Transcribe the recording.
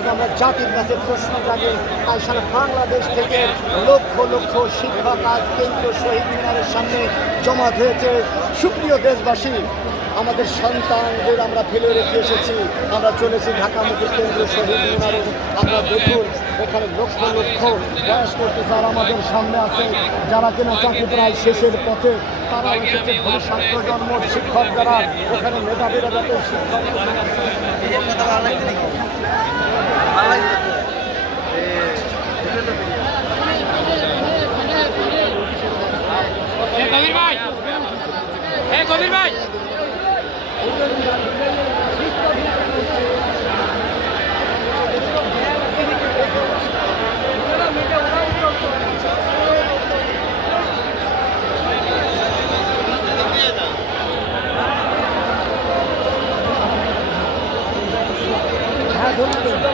আজ আমরা জাতির কাছে প্রশ্ন জাগে তাই সারা বাংলাদেশ থেকে লক্ষ লক্ষ শিক্ষক আজ কেন্দ্রীয় শহীদ মিনারের সামনে জমাত হয়েছে। সুপ্রিয় দেশবাসী, আমাদের সন্তানদের আমরা ফেলে রেখে এসেছি, আমরা চলেছি ঢাকামুখী কেন্দ্রীয় শহীদ মিনারে। আমরা দেখুন এখানে লক্ষ লক্ষ বয়স্ক যারা আমাদের সামনে আছে, যারা কিনা চাকরি প্রায় শেষের পথে, তারা এসেছে ছাত্র জন্ম শিক্ষক যারা এখানে মেধাবীরা যাতে শিক্ষক কবির ভাই, কবির ভাই, হ্যাঁ ধন্যবাদ।